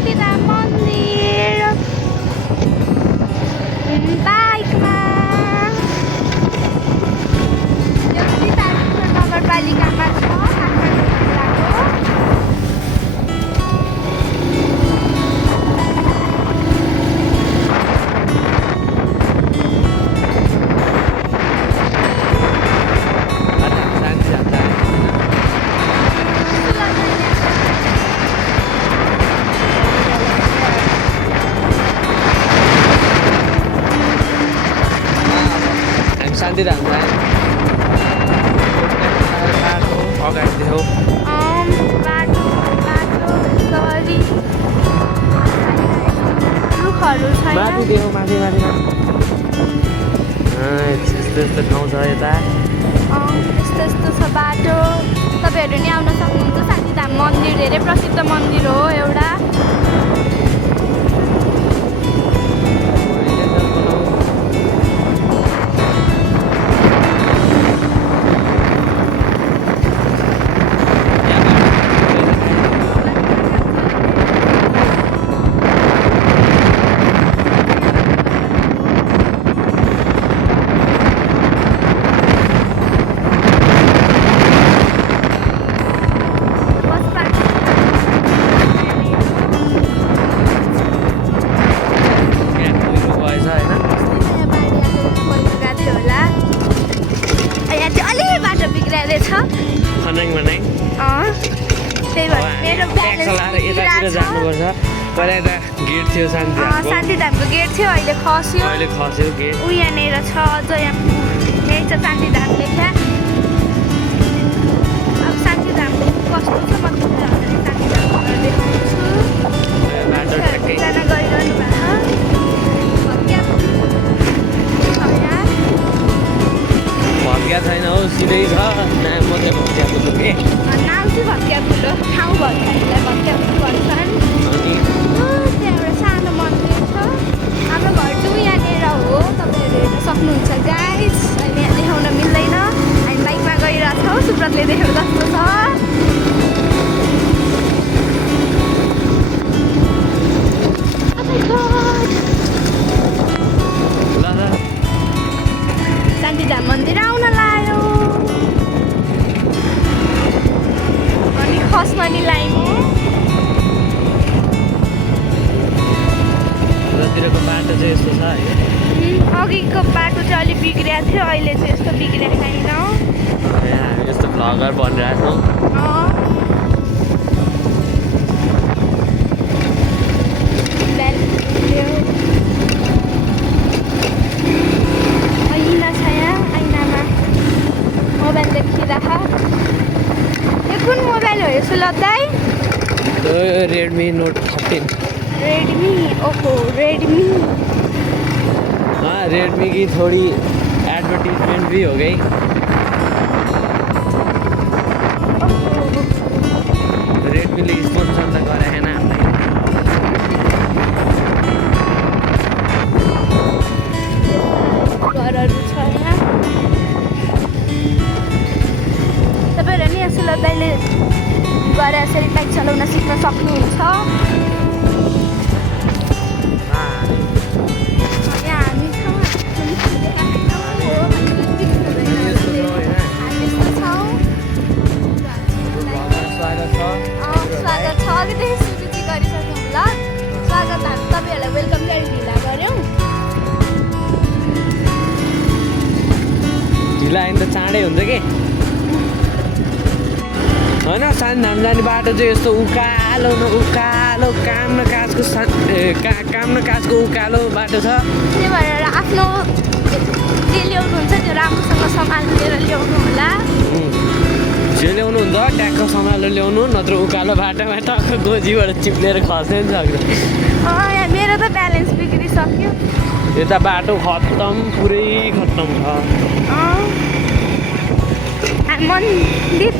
शान्तिधाम मन्दिर बाइकमा यो पनि तारपुर नगरपालिकामा छ काठमाडौँ जिल्लाको। शान्तिधाम अगाडि देऊ बाटो गरी रुखहरू छ माथि देऊ माथि माथि यस्तो यस्तो ठाउँ छ यता यस्तो यस्तो छ बाटो। तपाईँहरू नि आउन सक्नुहुन्छ। शान्तिधाम मन्दिर धेरै प्रसिद्ध मन्दिर हो एउटा। शान्तिधामको गेट थियो अहिले खस्यो गेट ऊ यहाँनिर छ अझ यहाँ यही छ शान्तिधाम लेख्या। अब शान्तिधामको कस्तो छ म तपाईँहरूलाई शान्तिधामबाट देखाउँछु। गइरहनु भत्किया छैन हौ सिधै छ नाम मात्रै भत्किया पुलो के नाम चाहिँ भत्किया पुलो ठाउँ भत्कियालाई भत्किया पुलो भन्छन्। त्यहाँ एउटा सानो मन्दिर छ। हाम्रो घर चाहिँ यहाँनिर हो। तपाईँहरू हेर्न सक्नुहुन्छ गाइस। अहिले यहाँ देखाउन मिल्दैन। हामी बाइकमा गइरहेको छौँ। सुब्रतले देखेको जस्तो छ। शान्तिधाम मन्दिर आउन लाग्यो अनि खस्न नि लाग्यो। उतातिरको बाटो चाहिँ यस्तो छ है। अघिको बाटो चाहिँ अलिक बिग्रिएको थियो। अहिले चाहिँ यस्तो बिग्रिएको छैन। हामी यस्तो भ्लगर भनिरहेको छौँ। ऐना छ यहाँ। ऐनामा मोबाइल देखिरह। यो कुन मोबाइल हो यो सुलभ दाइ? Redmi note 13। रेडमी ओहो रेडमी। हाँ रेडमी की थोड़ी एडवर्टीजमेंट भी हो गई। रेडमीले स्पोन्सर त गराएन हामीलाई। घरहरू छ यहाँ। तपाईँहरू नि यहाँ सुलभ दाइले गएर यसरी बाइक चलाउन सिक्न सक्नुहुन्छ। वेलकम ढिला गऱ्यौँ। ढिला आयो भने त चाँडै हुन्छ कि होइन। शान्तिधाम जाने बाटो चाहिँ यस्तो उकालो न उकालो काम न काजको काम न काजको उकालो बाटो छ। त्यही भएर आफ्नो जे ल्याउनुहुन्छ त्यो राम्रोसँग सम्हालेर ल्याउनु होला। जे ल्याउनु हुन्छ ट्याक्क सम्हालेर ल्याउनु, नत्र उकालो बाटोमा टक्क गोजीबाट चिप्लेर खस्नै सक्छ। यहाँ मेरो त ब्यालेन्स बिग्रिसक्यो। यता बाटो खत्तम पुरै खत्तम छ। मन्दिर